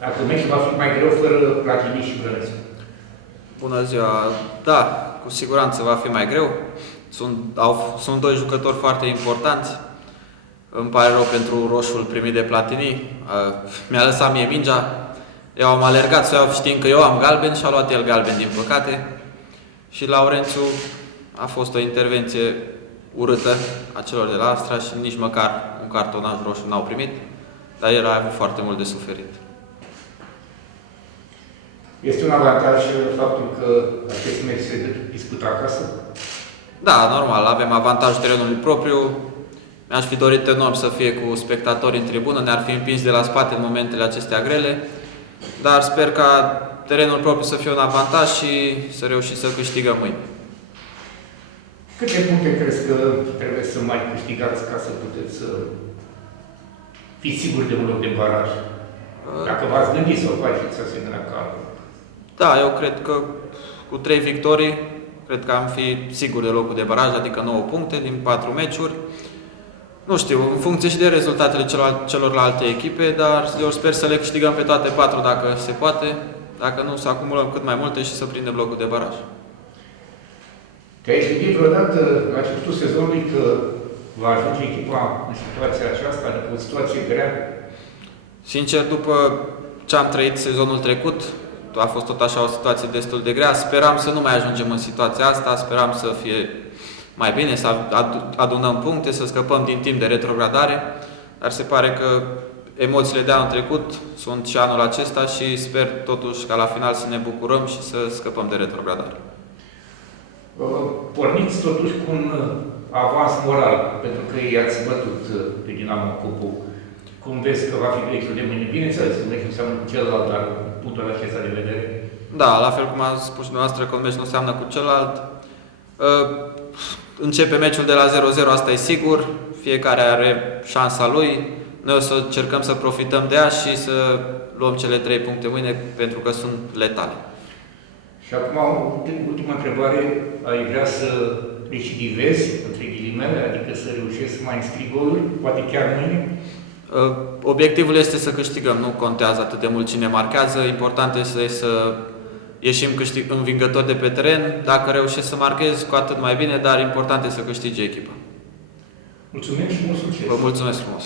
Dacă meciul va fi mai greu fără Platini și Brănescu. Bună ziua! Da, cu siguranță va fi mai greu. Sunt doi jucători foarte importanți. Îmi pare rău pentru roșul primit de Platini. Mi-a lăsat mie mingea. Eu am alergat să o iau știind că eu am galben și a luat el galben, din păcate. Și Laurențiu a fost o intervenție urâtă a celor de la Astra și nici măcar un cartonaj roșu n-au primit, dar el a avut foarte mult de suferit. Este un avantaj faptul că acest meci se dispută acasă? Da, normal, avem avantajul terenului propriu. Mi-aș fi dorit enorm să fie cu spectatori în tribună, ne-ar fi împins de la spate în momentele acestea grele, dar sper ca terenul propriu să fie un avantaj și să reușim să câștigăm mâine. Câte puncte crezi că trebuie să mai câștigați ca să puteți să fiți siguri de un loc de baraj? Dacă v-ați gândit să o faceți asemenea calcul. Da, eu cred că cu 3 victorii, cred că am fi siguri de locul de baraj, adică 9 puncte din 4 meciuri. Nu știu, în funcție și de rezultatele celorlalte echipe, dar eu sper să le câștigăm pe toate 4 dacă se poate, dacă nu, să acumulăm cât mai multe și să prindem locul de baraj. Te-ai gândit vreodată la începutul sezonului că va ajunge echipa în situația aceasta, adică o situație grea? Sincer, după ce am trăit sezonul trecut, a fost tot așa o situație destul de grea. Speram să nu mai ajungem în situația asta, speram să fie mai bine, să adunăm puncte, să scăpăm din timp de retrogradare, dar se pare că emoțiile de anul trecut sunt și anul acesta și sper totuși ca la final să ne bucurăm și să scăpăm de retrogradare. Porniți totuși cu un avans moral, pentru că i-ați bătut pe Dinamo Cupu. Cum vezi că va fi meciul de mâine? Bineînțeles, meciul înseamnă cu celălalt, dar punctul acesta de vedere. Da, la fel cum a spus și dumneavoastră, că un meci nu înseamnă cu celălalt. Începe meciul de la 0-0, asta e sigur. Fiecare are șansa lui. Noi o să încercăm să profităm de ea și să luăm cele 3 puncte mâine, pentru că sunt letale. Și acum, ultima întrebare. Ai vrea să recidivezi, între ghilimele, adică să reușești să mai înscrii goluri, poate chiar mâine? Obiectivul este să câștigăm, nu contează atât de mult cine marchează, important este să ieșim învingători de pe teren, dacă reușești să marchezi, cu atât mai bine, dar important este să câștige echipa. Mulțumesc și mult succes! Vă mulțumesc frumos!